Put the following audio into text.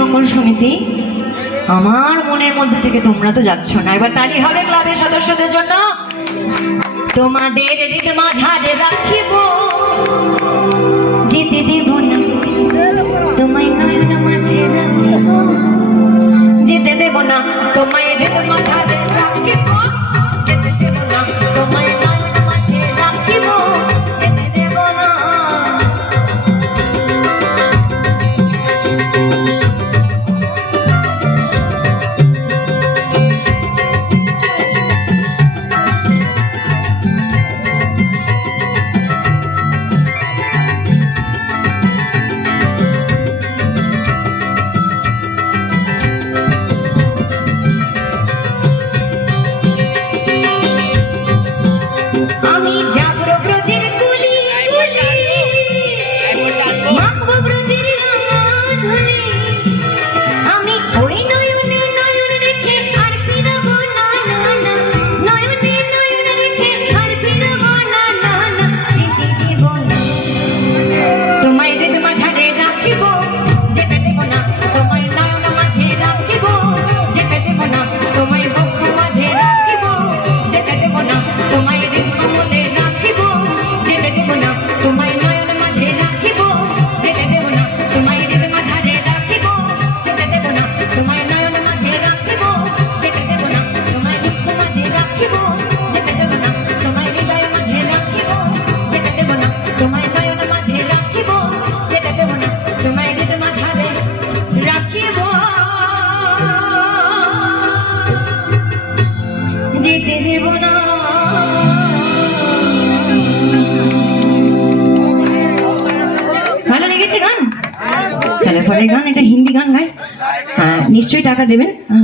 মঙ্গল সমিতি আমার মনের মধ্যে থেকে তোমরা তো যাচ্ছ না, এবার তালি হবে ক্লাবের সদস্যদের জন্য। তোমাদের হৃদ মাঝারে রাখিব, যেতে দেব না তোমায় নয়ন মাঝে রাখিব, যেতে দেব না তোমায় হৃদ মাঝারে রাখিব, যেতে দেব না তোমায় নয়ন মাঝে রাখিব, যেতে দেব না। গান, এটা হিন্দি গান গাই, নিশ্চয়ই টাকা দেবেন।